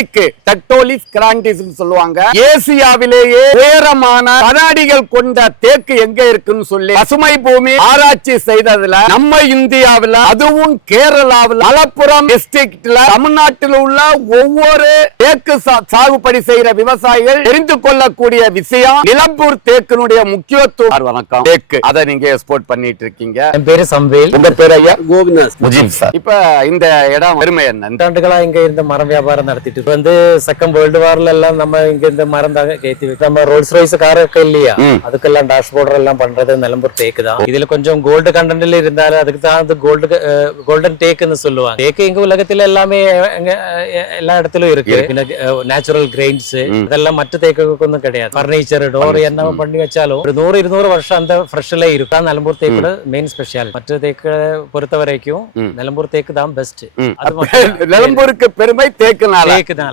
டீக்கு டெக்டோலிஸ் கிராண்டிஸ் சொல்லுவாங்க. ஏசியாவிலேயே உயரமான கண்ணாடிகள் கொண்ட தேக்கு எங்க இருக்குன்னு சொல்லி பசுமை பூமி ஆராய்ச்சி செய்ததுல நம்ம இந்தியாவில், அதுவும் கேரளாவில் மலப்புரம் டிஸ்ட்ரிக்ட்ல, தமிழ்நாட்டில் உள்ள ஒவ்வொரு தேக்கு சாகுபடி செய்யற விவசாயிகள் தெரிந்து கொள்ளக்கூடிய விஷயம் நிலம்பூர் தேக்கினுடைய முக்கியத்துவம். வணக்கம். தேக்கு அதை நீங்க எக்ஸ்போர்ட் பண்ணிட்டு இருக்கீங்க. என் பேரு சம்வேல். உங்க பேர் ஐயா? கோவிந்தாஸ் முஜீப் சார். இப்ப இந்த இடம் பெருமை என்ன? நூற்றாண்டுகளா இங்க இந்த மரம் வியாபாரம் நடத்திட்டு இப்ப வந்து செகண்ட் வேர்ல்டு வார்ல எல்லாம் நம்ம இங்க இந்த மரம் தான் ஏத்தி நம்ம ரோல்ஸ் ரோய்ஸ் காரொക്കെ இல்லையா, அதுக்கெல்லாம் டாஷ்போர்டர் எல்லாம் பண்றது நிலம்பூர் தேக்கு தான். இதுல கொஞ்சம் கோல்டு கண்டென்ட்ல இருந்தாலும் அதுக்கு தான் கோல்டன் தேக்குன்னு சொல்லுவாங்க. தேக்கு இங்க உலகத்துல எல்லாமே எல்லா இடத்திலும் இருக்கு. நேச்சுரல் கிரெயின்ஸ் இதெல்லாம் மற்ற தேக்குக்கு ஒன்றும் கிடையாது. பர்னிச்சர் டோர் என்ன பண்ணி வச்சாலும் ஒரு 100-200 வருஷம் அந்த ஃப்ரெஷ்ல இருக்கும். நிலம்பூர் தேக்கோட மெயின் ஸ்பெஷல். மற்ற தேக்கு பொறுத்த வரைக்கும் நிலம்பூர் தேக்கு தான் பெஸ்ட். நிலம்பூருக்கு பெருமை தேக்குனால. தேக்கு